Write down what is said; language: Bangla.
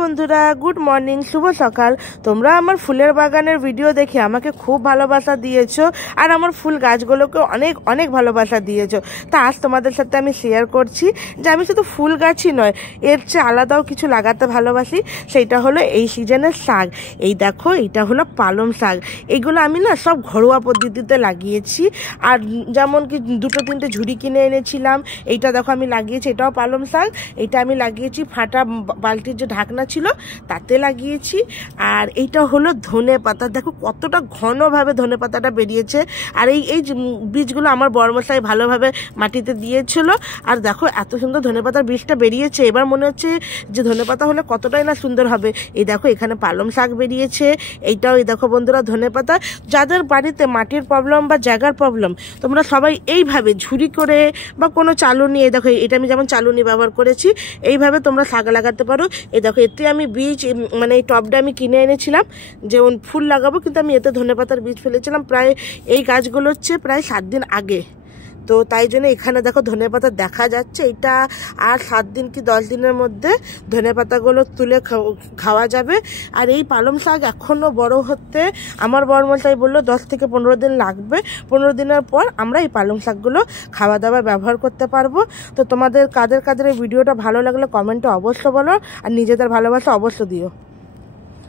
বন্ধুরা গুড মর্নিং, শুভ সকাল। তোমরা আমার ফুলের বাগানের ভিডিও দেখে আমাকে খুব ভালোবাসা দিয়েছো আর আমার ফুল গাছগুলোকে অনেক অনেক ভালোবাসা দিয়েছো। তা আজ তোমাদের সাথে আমি শেয়ার করছি যে আমি শুধু ফুল গাছই নয়, এর চেয়ে আলাদাও কিছু লাগাতে ভালোবাসি। সেইটা হলো এই সিজনের শাক। এই দেখো, এটা হলো পালং শাক। এইগুলো আমি না সব ঘরোয়া পদ্ধতিতে লাগিয়েছি। আর যেমন কি দুটো তিনটে ঝুড়ি কিনে এনেছিলাম। এইটা দেখো আমি লাগিয়েছি, এটাও পালং শাক। এটা আমি লাগিয়েছি ফাটা বালতির যে ঢাকনা ছিল তাতে লাগিয়েছি। আর এইটা হলো ধনে পাতা। দেখো কতটা ঘনভাবে ধনে পাতাটা বেরিয়েছে। আর এই বীজগুলো আমার বড়মশাই ভালোভাবে মাটিতে দিয়েছিল। আর দেখো এত সুন্দর ধনে পাতার বীজটা বেরিয়েছে। এবার মনে হচ্ছে যে ধনে পাতা হলে কতটাই না সুন্দর হবে। এই দেখো এখানে পালং শাক বেরিয়েছে। এইটাও এই দেখো বন্ধুরা ধনে পাতা। যাদের বাড়িতে মাটির প্রবলেম বা জায়গার প্রবলেম, তোমরা সবাই এইভাবে ঝুড়ি করে বা কোনো চালুনি, এই দেখো এটা আমি যেমন চালুনি ব্যবহার করেছি, এইভাবে তোমরা শাক লাগাতে পারো। এই দেখো এতে আমি বীজ মানে এই টবটা আমি কিনে এনেছিলাম যে ফুল লাগাবো, কিন্তু আমি এতে ধনেপাতার বীজ ফেলেছিলাম প্রায় এই গাছগুলো হচ্ছে প্রায় 7 দিন আগে। তো তাই জন্য এখানে দেখো ধনেপাতা দেখা যাচ্ছে। এটা আর 7 দিন কি 10 দিনের মধ্যে ধনেপাতাগুলো তুলে খাওয়া যাবে। আর এই পালং শাক এখনও বড় হতে আমার বড়মশাই বললো 10 থেকে 15 দিন লাগবে। 15 দিনের পর আমরা এই পালং শাকগুলো খাওয়া দাওয়া ব্যবহার করতে পারবো। তো তোমাদের কাদের কাদের এই ভিডিওটা ভালো লাগলে কমেন্টে অবশ্য বলো, আর নিজেদের ভালোবাসা অবশ্য দিও।